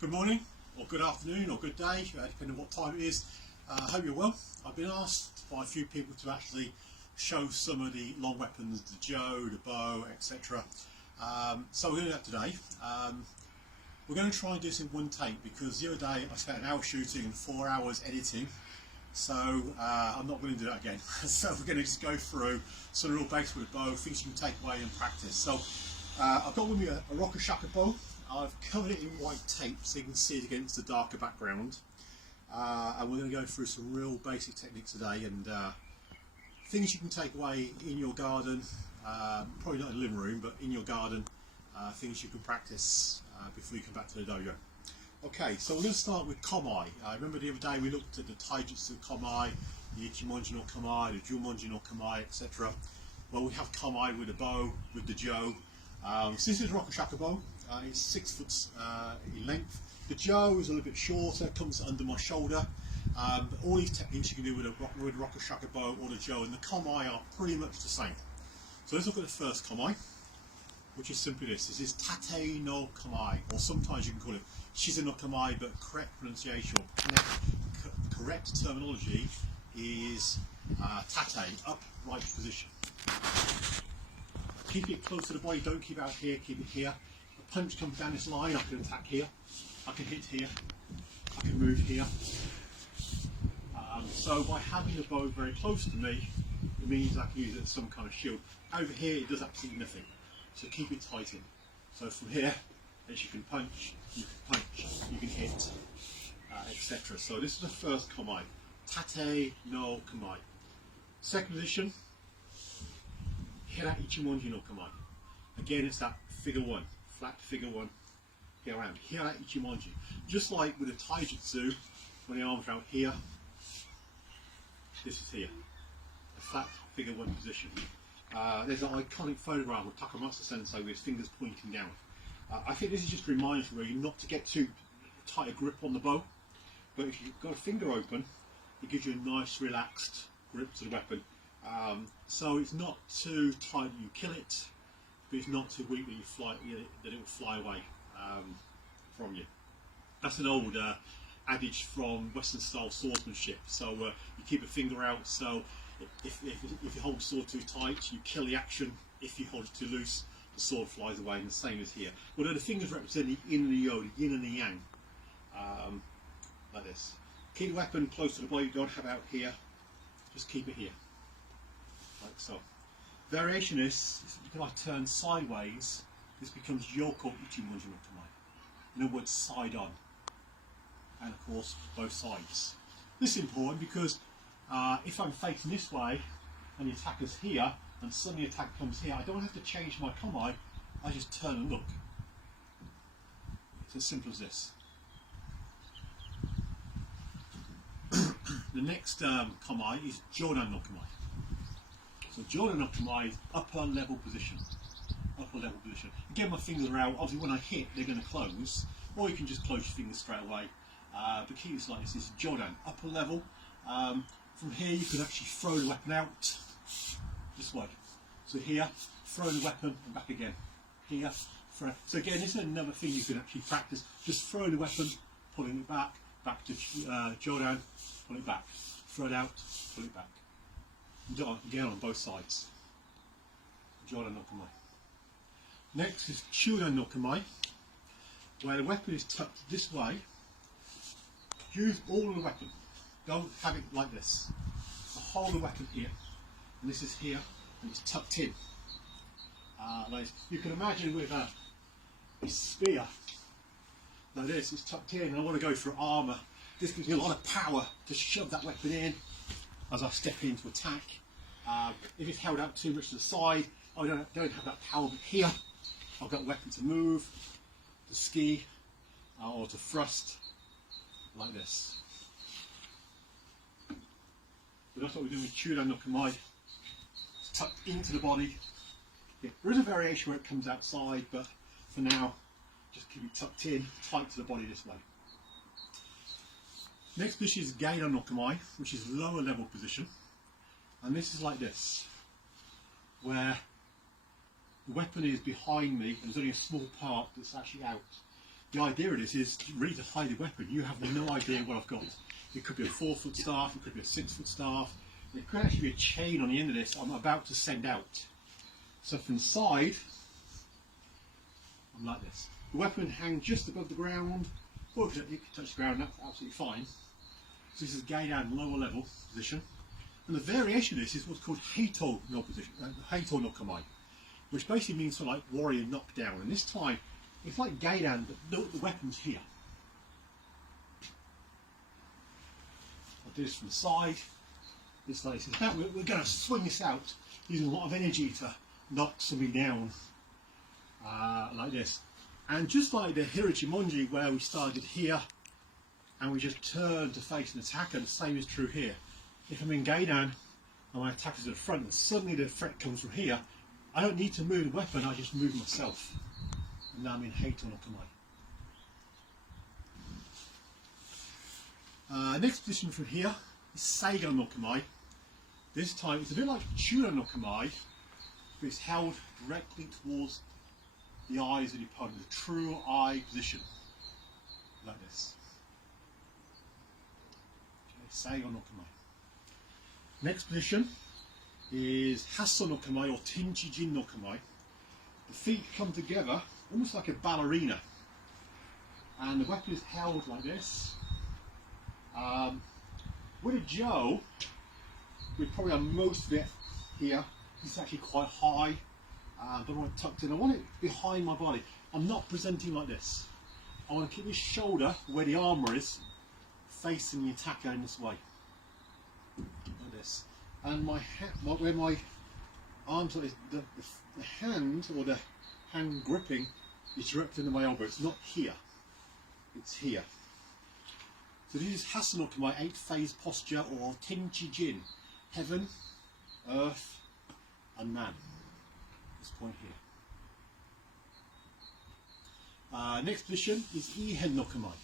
Good morning, or good afternoon, or good day, depending on what time it is. I hope you're well. I've been asked by a few people to actually show some of the long weapons, the jo, the bow, etc. So we're going to do that today. We're going to try and do this in one take because the other day I spent an hour shooting and 4 hours editing. So I'm not going to do that again. So we're going to just go through some real basics with the bow, things you can take away and practice. So I've got with me a Rokushaka bow. I've covered it in white tape so you can see it against the darker background. And we're going to go through some real basic techniques today and things you can take away in your garden, probably not in the living room, but in your garden, things you can practice before you come back to the dojo. Okay, so we're going to start with Kamai. Remember the other day we looked at the Taijutsu Kamai, the Ichimonji no Kamai, the Jumonji no Kamai, etc. Well, we have Kamai with a bow, with the jo. So this is a Rokushaka bow. It's 6 foot in length. The jo is a little bit shorter, comes under my shoulder. But all these techniques you can do with a Rokushaka bow or the jo, and the Kamai are pretty much the same. So let's look at the first Kamai, which is simply this. This is Tate no Kamai, or sometimes you can call it Shizunakamai, but correct pronunciation or correct terminology is tate, upright position. Keep it close to the body, don't keep it out here, keep it here. A punch comes down this line, I can attack here, I can hit here, I can move here. So by having the bow very close to me, it means I can use it as some kind of shield. Over here it does absolutely nothing, so keep it tight in. So from here, as you can punch, you can hit, etc. So this is the first Kamai, Tate no Kamai. Second position, Hira Ichimonji no Kamai. Again, it's that figure one, flat figure one, here around. Hira Ichimonji. Just like with the Taijutsu, when the arms are out here, this is here. A flat figure one position. There's an iconic photograph of Takamatsu Sensei with his fingers pointing down. I think this is just a reminder for you not to get too tight a grip on the bow, but if you've got a finger open, it gives you a nice relaxed grip to the weapon. So it's not too tight that you kill it, but it's not too weak that that it will fly away from you. That's an old adage from Western style swordsmanship. So you keep a finger out, so if you hold the sword too tight, you kill the action. If you hold it too loose, the sword flies away, and the same is here. Although the fingers represent the yin and the yang, the yin and the yang, like this. Keep the weapon close to the body, don't have it out here, just keep it here, like so. Variation is, if I turn sideways, this becomes Yoko Ichimonji no Kamai. In other words, side on. And of course, both sides. This is important because if I'm facing this way and the attacker's here, and suddenly the attack comes here, I don't have to change my Kamai, I just turn and look. It's as simple as this. The next Kamai is Jodan no Kamai. So Jodan no Kamai is upper level position. Upper level position. Again, my fingers are out. Obviously, when I hit, they're going to close, or you can just close your fingers straight away. But keep this like this. This is Jodan, upper level. From here, you can actually throw the weapon out this way. So here, throw the weapon and back again. Here, throw. So again, this is another thing you can actually practice. Just throw the weapon, pulling it back to Jodan, pull it back, throw it out, pull it back. Again on both sides. Jodan no Kamai. Next is Chudan no Kamai, where the weapon is tucked this way. Use all of the weapon. Don't have it like this. So hold the weapon here, and this is here, and it's tucked in. Like you can imagine with a spear like this, it's tucked in, and I want to go for armour. This gives me a lot of power to shove that weapon in as I step in to attack. If it's held out too much to the side, I don't have that power, but here I've got a weapon to move, to ski, or to thrust, like this. So that's what we're doing with Chudan no Kamai. It's tucked into the body. Yeah, there is a variation where it comes outside, but for now, just keep it tucked in, tight to the body this way. Next position is Gaida no Kamai, which is lower level position. And this is like this, where the weapon is behind me and there's only a small part that's actually out. the idea of this is really to hide the weapon. You have no idea what I've got. It could be a 4-foot staff, it could be a 6-foot staff, it could actually be a chain on the end of this I'm about to send out. So from the side, I'm like this. The weapon hangs just above the ground, or it can touch the ground, that's absolutely fine. So this is a Gaidan lower level position. And the variation of this is what's called Heito no position, Heito no Kamai, which basically means sort of like warrior knockdown. And this time, it's like Gaidan, but the weapon's here. I'll do this from the side. This like this. Now we're going to swing this out using a lot of energy to knock something down, like this. And just like the Hirachimonji, where we started here, and we just turn to face an attacker, the same is true here. If I'm in Gaidan, and my attacker's at the front, and suddenly the threat comes from here, I don't need to move the weapon, I just move myself. And now I'm in Heito no Kamai. Next position from here is Seigan no Kamai. This time it's a bit like Chura no Kamai, but it's held directly towards the eyes of the opponent, the true eye position, like this. Okay, Seigan no Kamai. Next position is Hasso no Kamai or Tenchijin no Kamai. The feet come together almost like a ballerina, and the weapon is held like this. With a Jo, we'd probably have most of it here. It's actually quite high, but I want it tucked in. I want it behind my body. I'm not presenting like this. I want to keep this shoulder where the armour is, facing the attacker in this way. Like this. And where my arms are, the hand, or the hand gripping, is directed into my elbow. It's not here, it's here. So this is Hasso no Kamai 8-phase posture, or Tenchijin, heaven, earth and man. This point here. Next position is Ihan no Kamai.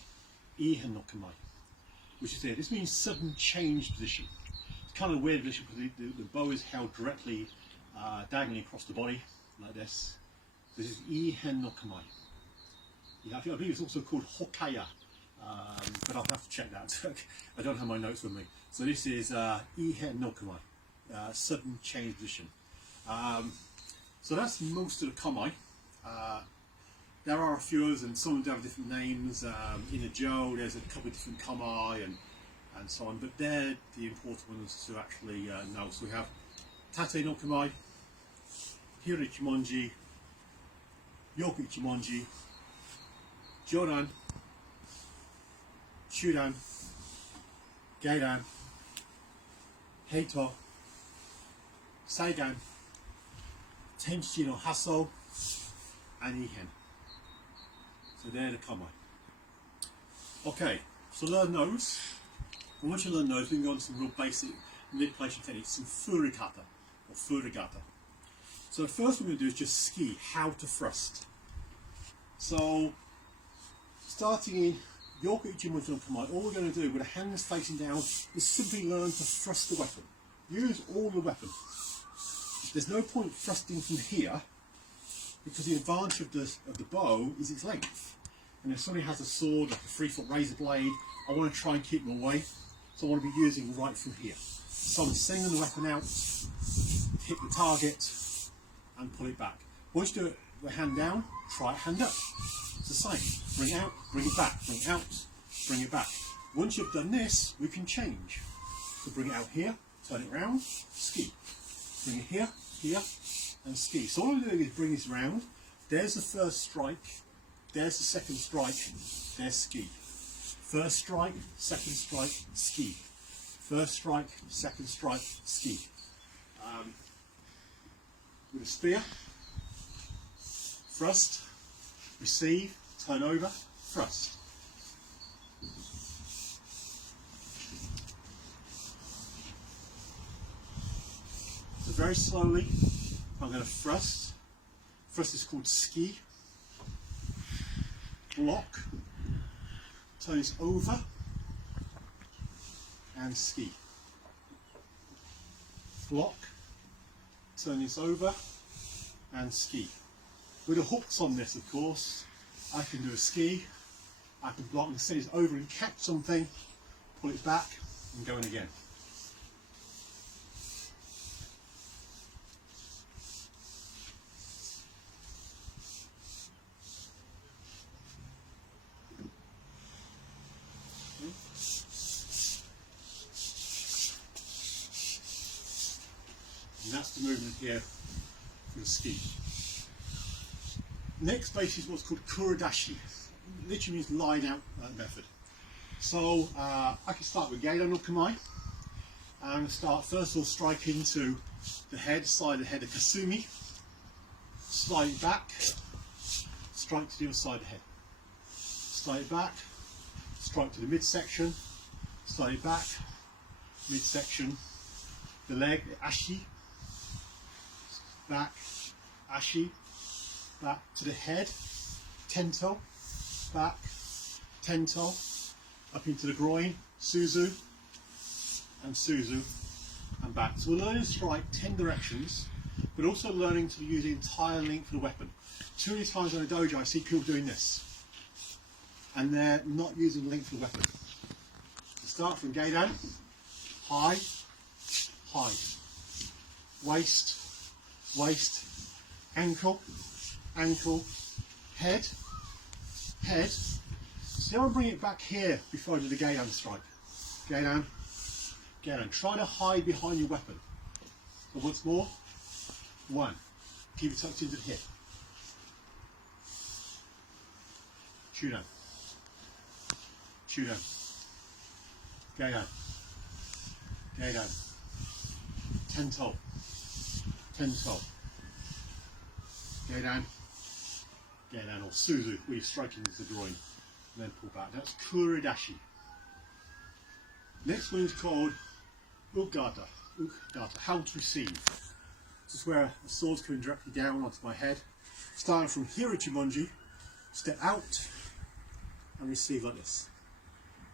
Ihan no Kamai, which is here. This means sudden change position. It's kind of a weird position because the bow is held directly diagonally across the body, like this. This is Ihan no Kamai. I believe it's also called Hokaya, but I'll have to check that. I don't have my notes with me. So this is Ihan no Kamai, sudden change position. So that's most of the Kamai. There are a few others, and some of them have different names. In a Jo, there's a couple of different Kamai and so on, but they're the important ones to actually know. So we have Tate no Kamai, Hirachimonji, Yoku Ichimonji, Jodan, Shudan, Gaidan, Heito, Seigan, Tenchi no Hasso, and Ihan. So they're the Kamai. Okay, so learn those. And once you learn those, we can go on to some real basic manipulation techniques, some Furygata or Furygata. So the first one we're going to do is just ski, how to thrust. So starting in Yoku Ichimonji no Kamai, all we're going to do with the hands facing down is simply learn to thrust the weapon. Use all the weapon. There's no point thrusting from here, because the advantage of the bow is its length. And if somebody has a sword, like a 3-foot razor blade, I want to try and keep them away. So I want to be using right from here. So I'm sending the weapon out, hit the target, and pull it back. Once you do it with hand down, try it hand up. It's the same. Bring it out, bring it back, bring it out, bring it back. Once you've done this, we can change. So bring it out here, turn it round, ski. Bring it here, here, and ski. So all I'm doing is bring this round. There's the first strike, there's the second strike, there's ski. First strike, second strike, ski. First strike, second strike, ski. With a spear, thrust, receive, turn over, thrust. So very slowly, I'm going to thrust. Thrust is called ski. Block, turn this over, and ski. Block, turn this over, and ski. With the hooks on this, of course, I can do a ski, I can block and send it over and catch something, pull it back and go in again. And that's the movement here for the ski. Next base is what's called Kuradashi. Literally means lying out method. So I can start with Gedan or Kamai. I'm going to start first of all strike into the head, side of the head of Kasumi, slide it back, strike to the other side of the head, slide it back, strike to the midsection, slide it back, midsection, the leg, the ashi, back, ashi, back to the head, tento, back, tento, up into the groin, suzu, and suzu, and back. So we're learning to strike 10 directions, but also learning to use the entire length of the weapon. Too many times in a dojo I see people doing this, and they're not using the length of the weapon. So start from Gedan, high, high, waist, waist, ankle, ankle, head, head. See, I'm bringing it back here before I do the Gedan strike. Gedan, Gedan. Try to hide behind your weapon. So once more, one. Keep it tucked into the hip. Chudan, Chudan, Gedan, Gedan, tento, tento, Gedan, Gedan, or suzu, where you're striking into the groin, and then pull back. That's Kuradashi. Next one is called Furygata, how to receive. This is where a sword's coming directly down onto my head. Starting from Hirachimonji, step out and receive like this.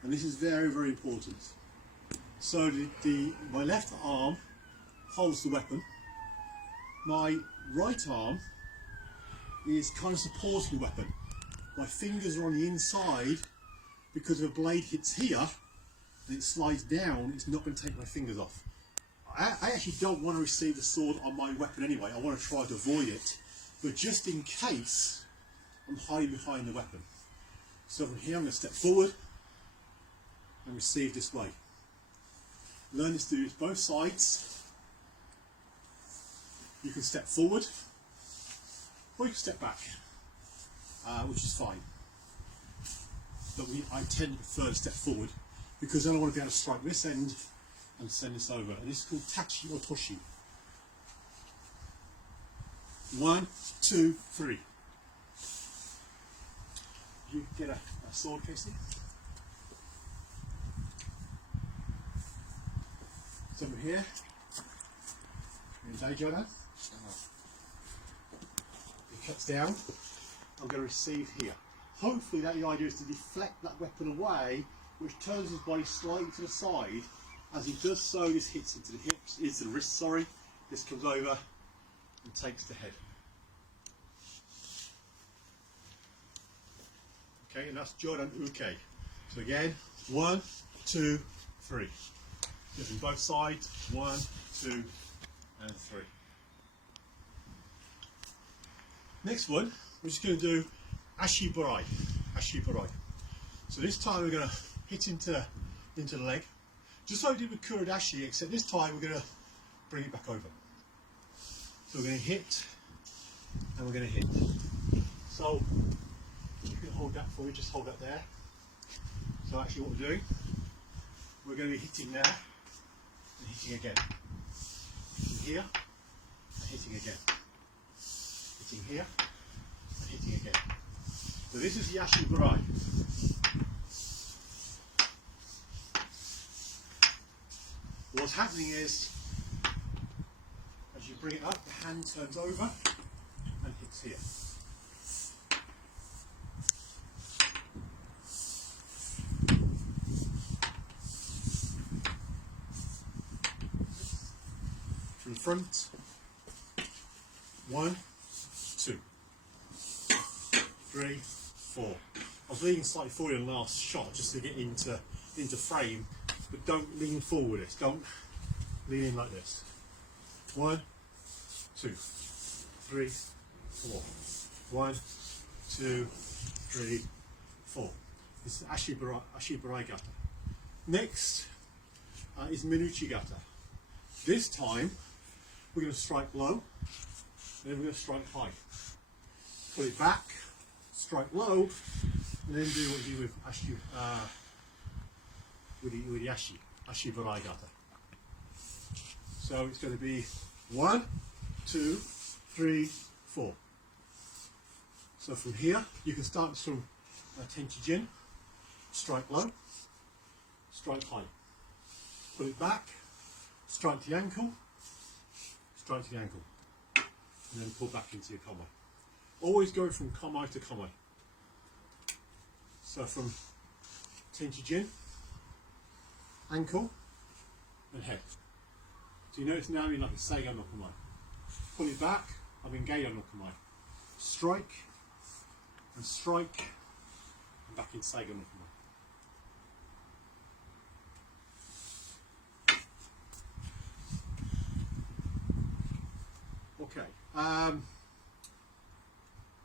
And this is very, very important. So my left arm holds the weapon. My right arm is kind of supporting the weapon. My fingers are on the inside because if a blade hits here and it slides down, it's not going to take my fingers off. I actually don't want to receive the sword on my weapon anyway. I want to try to avoid it, but just in case, I'm hiding behind the weapon. So from here I'm going to step forward and receive this way. Learn this to do both sides. You can step forward or you can step back, which is fine. But I tend to prefer to step forward because then I want to be able to strike this end and send this over. And this is called Tachi or Toshi. 1, 2, 3. You get a sword, Casey. So over here, in Daijo now. It cuts down. I'm going to receive here. Hopefully the idea is to deflect that weapon away, which turns his body slightly to the side. As he does so, this hits into the hips, into the wrist, sorry. This comes over and takes the head. Okay, and that's Jodan Uke. So again, 1, 2, 3. Using both sides, 1, 2, and 3. Next one, we're just going to do Ashiburai. Ashiburai. So this time we're going to hit into the leg. Just like we did with Kuradashi, except this time we're going to bring it back over. So we're going to hit, and we're going to hit. So you can hold that for me, just hold that there. So actually what we're doing, we're going to be hitting there, and hitting again. Hitting here, and hitting again. Hitting here, and hitting again. So this is the Ashiburai. What's happening is, as you bring it up, the hand turns over and hits here. From the front, 1, 2, 3, 4. was leaning slightly forward in the last shot just to get into frame, but don't lean forward. Don't lean in like this. 1, 2, 3, 4. 1, 2, 3, 4. This is Furygata. Next is Minuchigata. This time we're going to strike low, then we're going to strike high. Put it back, strike low, and then do what you do with the Furygata. So it's going to be 1, 2, 3, 4. So from here, you can start from Tenchi-jin, strike low, strike high. Put it back, strike the ankle, strike the ankle, and then pull back into your Kamai. Always go from Kamai to Kamai. So from Tenchi-jin, ankle, and head. So you notice now you're like a Seigo no Kamai. Pull it back, I'm in Geio no Kamai. Strike, and strike, and back in Seigo no Kamai. Okay,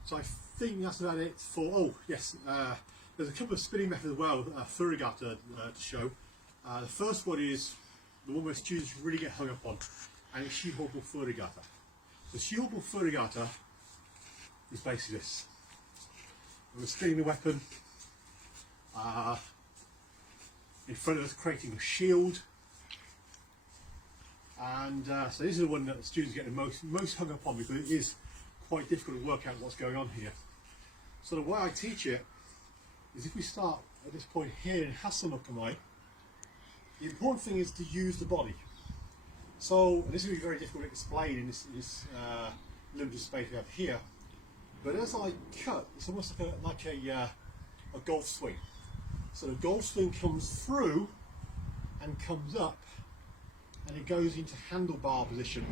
so I think that's about it for, oh yes, there's a couple of spinning methods as well, Furygata to show. The first one is the one where students really get hung up on, and it's Shihobu Furygata. The Shihobu Furygata is basically this. We're spinning the weapon in front of us, creating a shield. And so this is the one that the students get the most hung up on, because it is quite difficult to work out what's going on here. So the way I teach it is, if we start at this point here in Shizunakamai, the important thing is to use the body. So, and this will be very difficult to explain in this limited space we have here, but as I cut, it's almost like a golf swing. So the golf swing comes through and comes up, and it goes into handlebar position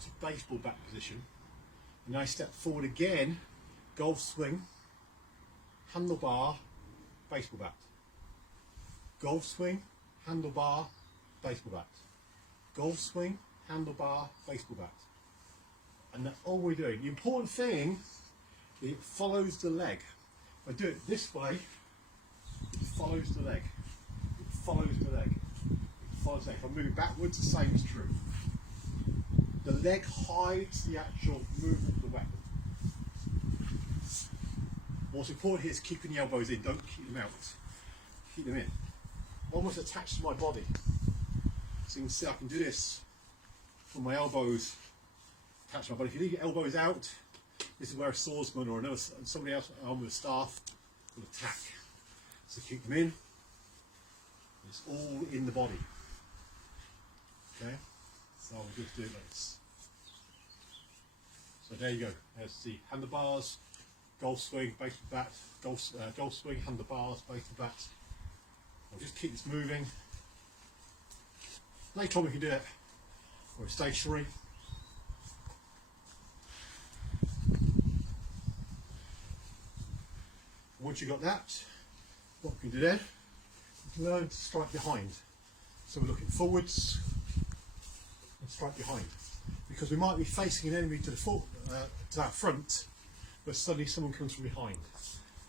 to baseball bat position, and I step forward again, golf swing, handlebar, baseball bat, golf swing, handlebar, baseball bat, golf swing, handlebar, baseball bat, and that's all we're doing. The important thing, it follows the leg. If I do it this way, it follows the leg, it follows the leg. If I'm moving backwards, the same is true. The leg hides the actual movement of the weapon. What's important here is keeping the elbows in, don't keep them out. Keep them in. Almost attached to my body. So you can see I can do this from my elbows attached to my body. If you leave your elbows out, this is where a swordsman or somebody else armed with a staff will attack. So keep them in. It's all in the body. Okay, so I'll just do this. So there you go. There's the handlebars, golf swing, baseball bat, golf swing, handlebars, baseball bat. I'll just keep this moving. Later on we can do it or stationary. Once you've got that, what we can do then, we can learn to strike behind. So we're looking forwards and strike behind, because we might be facing an enemy to our front, but suddenly someone comes from behind.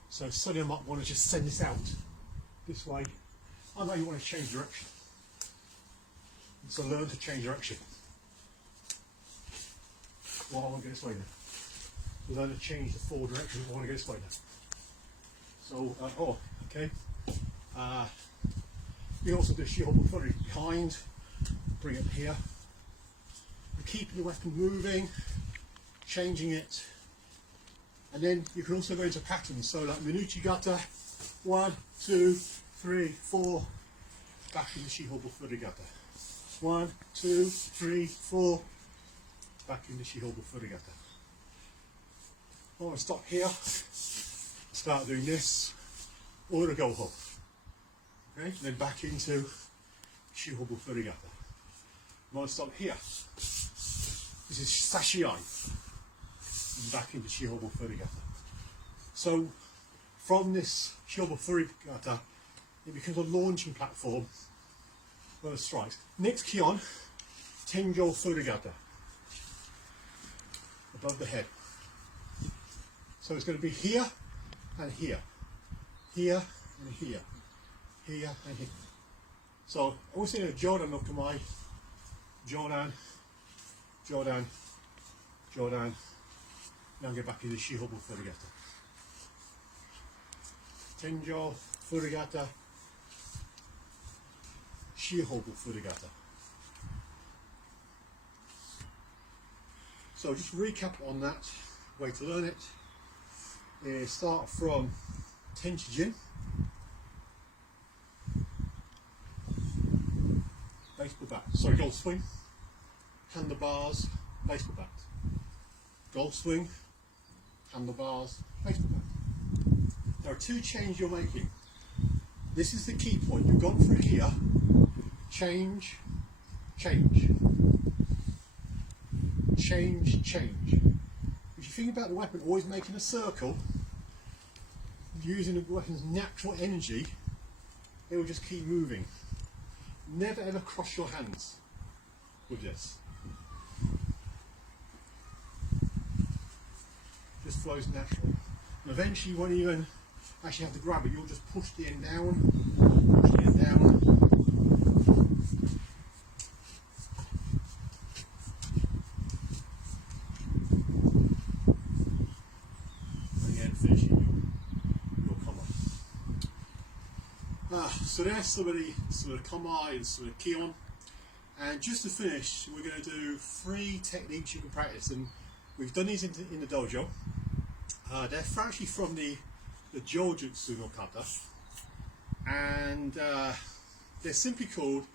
So suddenly I might want to just send this out this way. I know you want to change direction. So learn to change direction. Well, I want to go this way now. Learn to change the forward direction. I want to go this way now. So, okay. You can also do Shihobu Furi behind, bring it here. And keeping the weapon moving, changing it. And then you can also go into patterns. So like Minuchigata, 1, 2, 3, 4, back into Shihobu Furygata. 1, 2, 3, 4, back into Shihobu Furygata. I want to stop here, start doing this, or to go home. Okay, then back into Shihobu Furygata. I want to stop here. This is Sashiai. And back into Shihobu Furygata. So from this Shobo Furygata, it becomes a launching platform for the strikes. Next Kion, Tenjo Furygata, above the head. So it's going to be here and here, here and here, here and here. So always in a Jodan no Kamai, Jodan, Jodan, Jodan. Now get back to the Shihobu Furygata. Tenjo Furygata, Shihobu Furygata. So just recap on that. Way to learn it is start from Tenchijin, baseball bat, sorry, golf swing, handlebars, baseball bat, golf swing, handlebars, baseball bat. There are two changes you're making. This is the key point. You've gone through here, change, change, change, change. If you think about the weapon always making a circle, using the weapon's natural energy, it will just keep moving. Never ever cross your hands with this. Just flows naturally. And eventually you won't even actually have to grab it, you'll just push the end down, push the end down. So there's some of the Kamai and some of the Kion, and just to finish we're going to do 3 techniques you can practice, and we've done these in the dojo. They're actually from the Bojutsu no kata, and they're simply called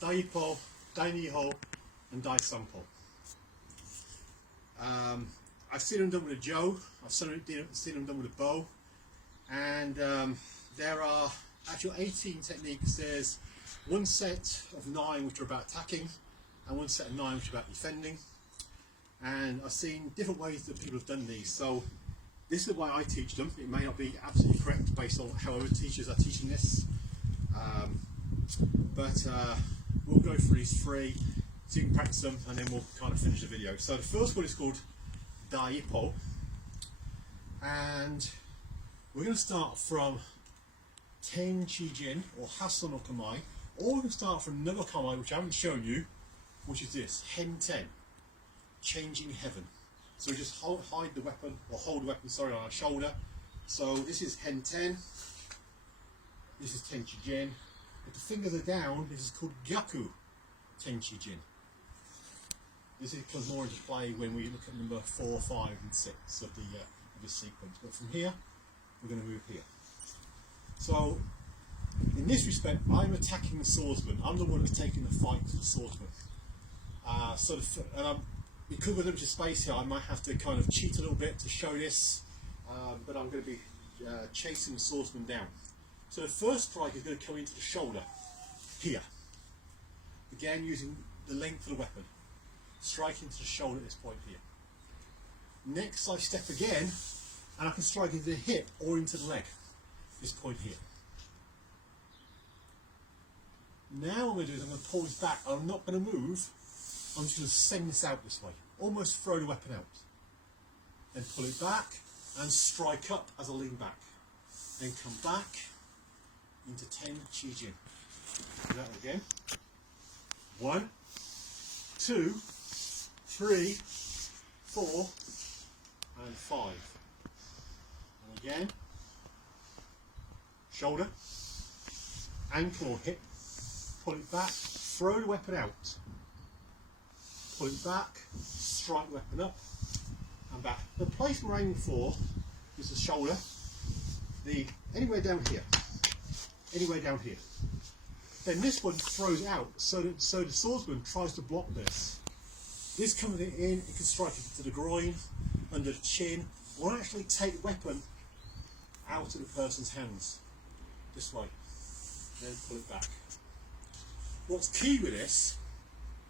Daipo, Dainiho and Daisanpo. I've seen them done with a jo, I've seen them done with a bow, and there are actual 18 techniques. There's one set of 9 which are about attacking, and one set of 9 which are about defending. And I've seen different ways that people have done these. So this is the way I teach them. It may not be absolutely correct based on how other teachers are teaching this, but we'll go through these 3 so you can practice them, and then we'll kind of finish the video. So the first one is called Daipo, and we're going to start from Tenchijin or Shizunakamai, or we can start from another Kamai which I haven't shown you, which is this, Henten, changing heaven. So we just hide the weapon, or hold the weapon, sorry, on our shoulder. So this is Henten, this is Tenchijin. If the fingers are down, this is called Gyaku Tenchijin. This comes more into play when we look at number 4, 5 and 6 of the sequence. But from here, we're going to move here. So, in this respect, I'm attacking the swordsman. I'm the one who's taking the fight to the swordsman. Because we're limited space here, I might have to kind of cheat a little bit to show this, but I'm going to be chasing the swordsman down. So the first strike is going to come into the shoulder, here. Again, using the length of the weapon. Strike into the shoulder at this point here. Next, I step again, and I can strike into the hip or into the leg. This point here. Now what I'm going to do is I'm going to pull this back. I'm not going to move. I'm just going to send this out this way. Almost throw the weapon out. Then pull it back and strike up as I lean back. Then come back into Tenchijin. Do that again. 1, 2, 3, 4 and 5. And again. Shoulder, ankle or hip, pull it back, throw the weapon out, pull it back, strike the weapon up and back. The place we're aiming for is the shoulder, anywhere down here, anywhere down here. Then this one throws out, so the swordsman tries to block this. This comes in, it can strike it to the groin, under the chin, or actually take the weapon out of the person's hands. This way, then pull it back. What's key with this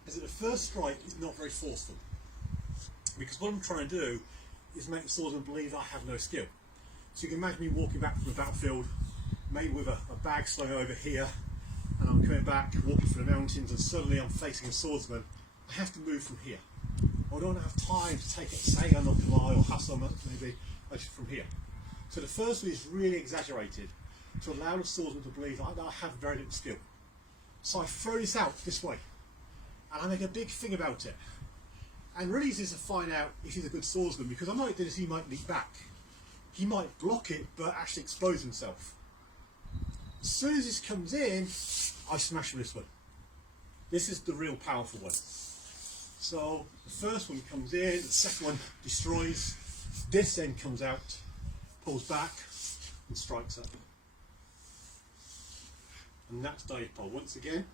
is that the first strike is not very forceful, because what I'm trying to do is make the swordsman believe I have no skill. So you can imagine me walking back from the battlefield, maybe with a bag slung over here, and I'm coming back, walking through the mountains, and suddenly I'm facing a swordsman. I have to move from here. I don't have time to take it, say, Shizunakamai or Hasama, maybe, from here. So the first one is really exaggerated to allow the swordsman to believe that I have very little skill. So I throw this out this way, and I make a big thing about it. And really this is to find out if he's a good swordsman, because I might do this, he might leap back. He might block it, but actually expose himself. As soon as this comes in, I smash with this one. This is the real powerful one. So the first one comes in, the second one destroys, this then comes out, pulls back, and strikes up. And that's Daippo. Once again,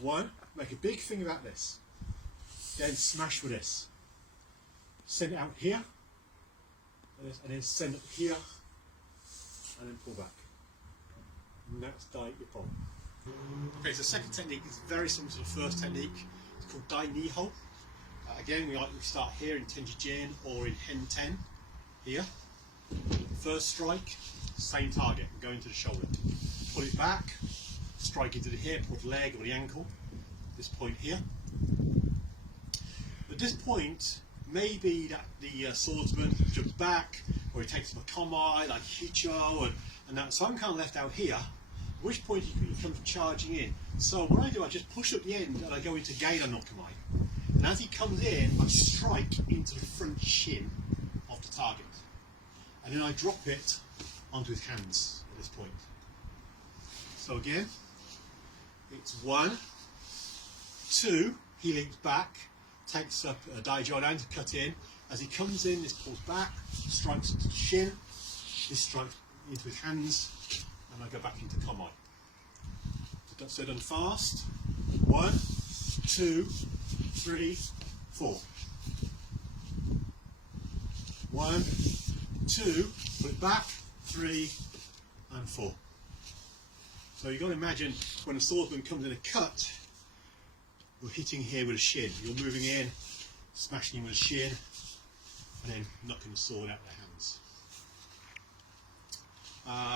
one, make a big thing about this, then smash with this. Send it out here, and then send it here, and then pull back. And that's Daippo. Okay, so the second technique is very similar to the first technique. It's called Dai Niho. Again, we start here in Tenjijin or in Hen Ten, here. First strike, same target, go into the shoulder. Pull it back, strike into the hip or the leg or the ankle, this point here. At this point, maybe that the swordsman jumps back, or he takes up a Kamai like Hicho, and that, so I'm kind of left out here, at which point he comes charging in. So what I do, I just push up the end and I go into Geida no Kamai. And as he comes in, I strike into the front shin of the target. And then I drop it onto his hands at this point. So again, it's 1, 2, he leaps back, takes up a Daijodan to cut in. As he comes in, this pulls back, strikes into the shin, this strikes into his hands, and I go back into Kamai. So done fast. 1, 2, 3, 4. 1, 2, put it back, 3, and 4. So you've got to imagine when a swordsman comes in a cut, you're hitting here with a shin. You're moving in, smashing him with a shin, and then knocking the sword out of their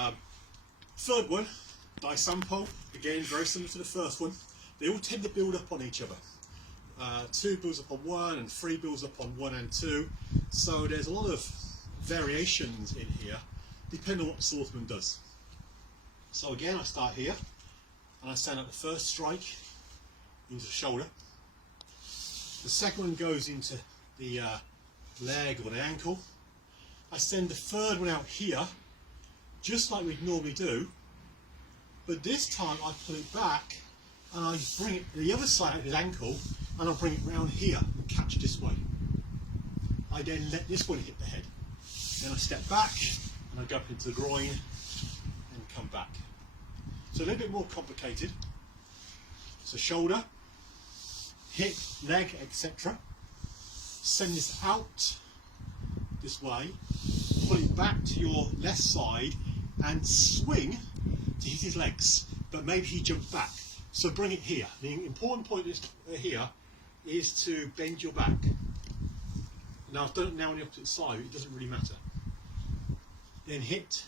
hands. Third one, Dai Sampo, again very similar to the first one. They all tend to build up on each other. 2 builds up on 1 and 3 builds up on 1 and 2. So there's a lot of variations in here, depending on what the swordsman does. So again, I start here, and I send out the first strike into the shoulder. The second one goes into the leg or the ankle. I send the third one out here, just like we'd normally do, but this time I pull it back and I bring it to the other side of his ankle, and I'll bring it round here and catch this way. I then let this one hit the head. Then I step back and I go up into the groin and come back. So a little bit more complicated. So shoulder, hip, leg, etc. Send this out this way, pull it back to your left side and swing to hit his legs, but maybe he jumps back. So bring it here. The important point is here is to bend your back. Now I've done it now on the opposite side, it doesn't really matter. Then hit,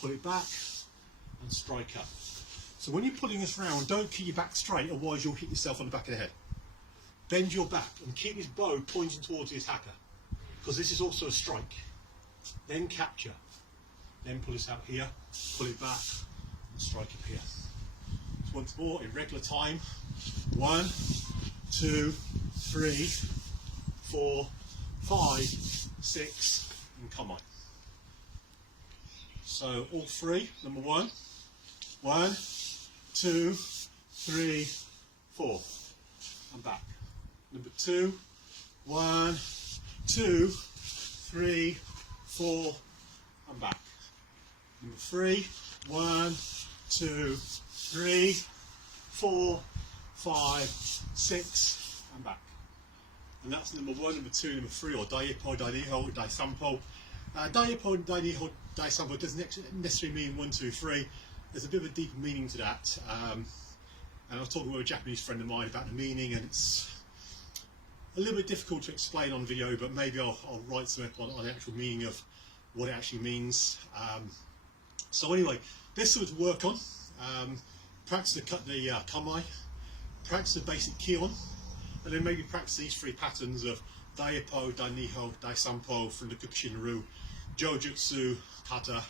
pull it back and strike up. So when you're pulling this round, don't keep your back straight, otherwise you'll hit yourself on the back of the head. Bend your back and keep this bow pointing towards his haka, because this is also a strike. Then capture. Then pull this out here, pull it back and strike up here. So once more, in regular time. 1, 2, 3, 4, 5, 6, and Kamai. So all 3, number 1, 1, 2, 3, 4, and back. Number 2, 1, 2, 3, 4, and back. Number 3, 1, 2, 3, 4, 5, 6, and back. And that's number 1, number 2, number 3, or Daippo, Dainiho, Dai Sampo. Daippo, Dainiho, Dai Sampo doesn't necessarily mean 1, 2, 3. There's a bit of a deeper meaning to that. And I was talking with a Japanese friend of mine about the meaning, and it's a little bit difficult to explain on video, but maybe I'll write something on the actual meaning of what it actually means. So anyway, this is to work on. Practice the Kamai, practice the basic Kion, and then maybe practice these 3 patterns of Daipo, Dainiho, Daisampo from the Kukishinden, Bojutsu, Kata,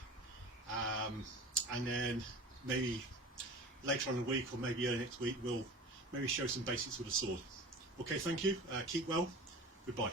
and then maybe later on in the week or maybe early next week we'll maybe show some basics with a sword. Okay, thank you, keep well, goodbye.